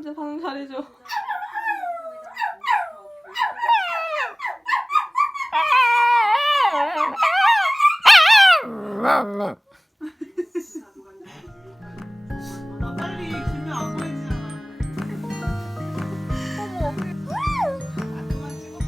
천재 반응 잘해줘. 빨리 길면 안 보이잖아. 어머. 그만 찍어봐.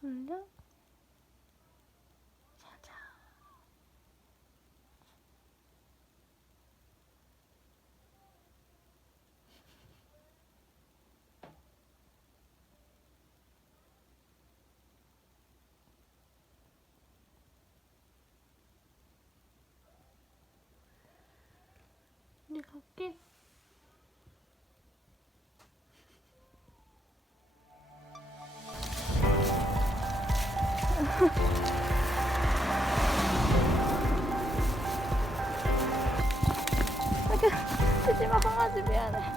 졸려? 자자. 이제 갈게. 쓰지마 강아지 미안해.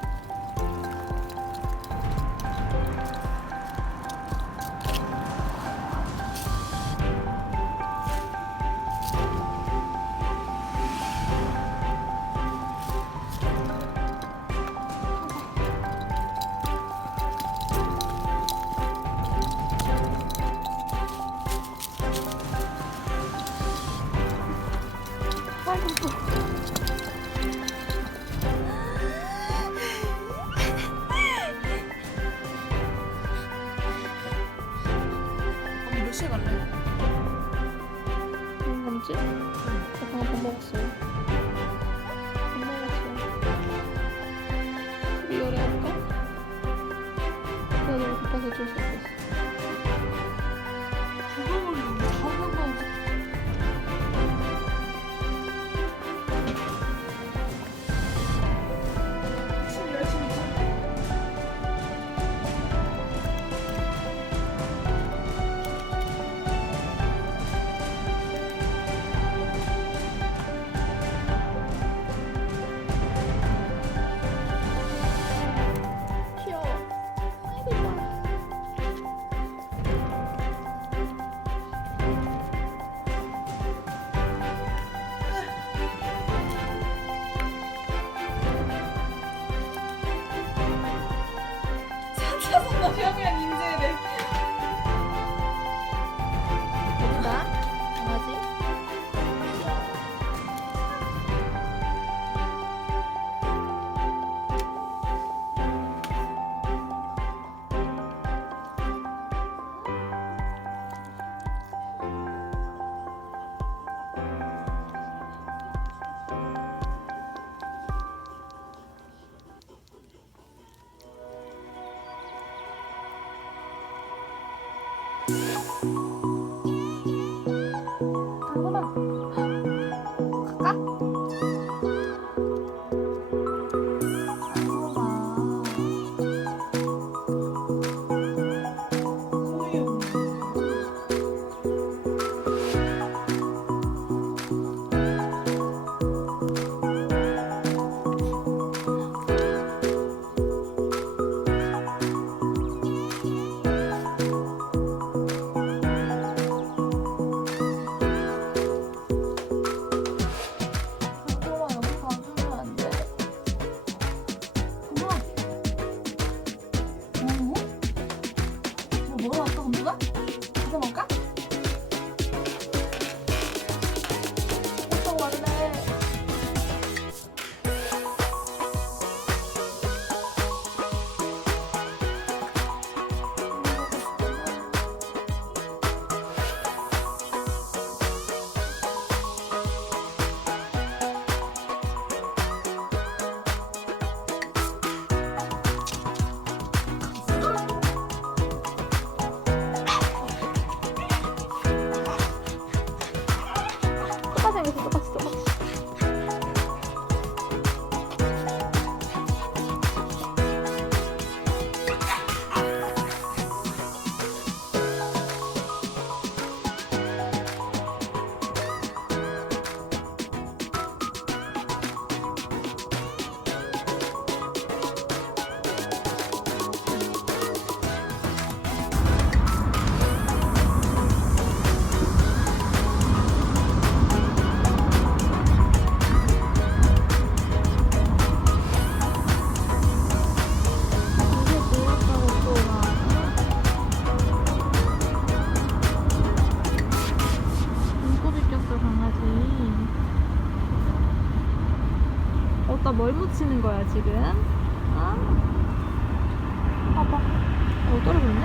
몇 시에 갈래? 뭐지? 저 방금 밥 먹었어요. 밥 먹었어. 우리 요리할까? 나 너무 급해서 어쩔 수 없었어. 그걸 자고만 열심히 귀여워. 아이고 이뻐라. 당근아, 갈까? 당근아, 여기 봐주면 안 돼? 그만. 뭐 먹으러 왔어, 건두가? 가서 먹을까? 또 왔네. 똑같이 생겼어, 똑같이. 이게 뭐였다고 또 나왔나? 눈곱이 꼈어, 강아지. 어디다 뭘 묻히는 거야, 지금? 아? 봐봐. 떨어졌네?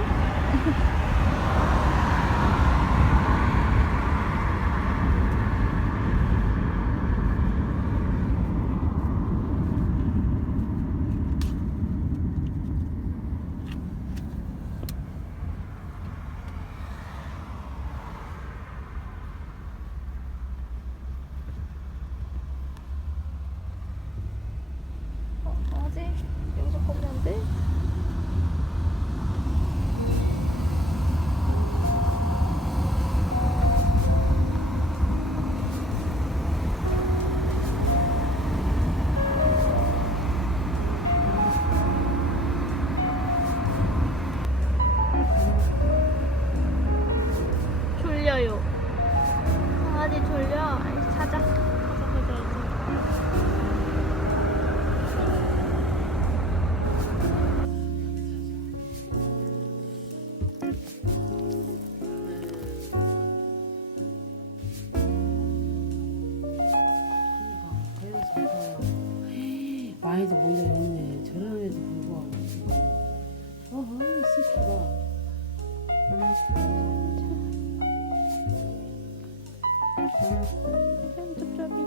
강아지? 여기서 보면 안 돼? 졸려요. 강아지 졸려. 아이, 자자. 자자, 이제. 많이도 몰려있네. 저런에도 불구하고. 어허, 시키가. 쩝쩝이.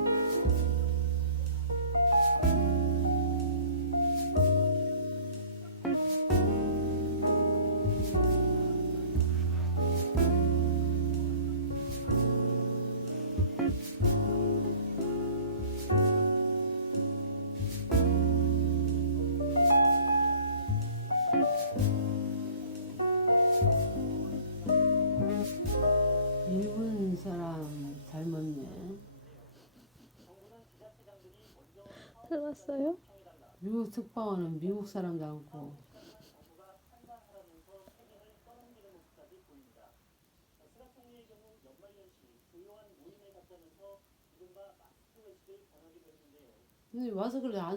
일본 사람 닮았네. 들었어요? 미국 특파원은 미국 사람 닮고. 근데 와서 그래 안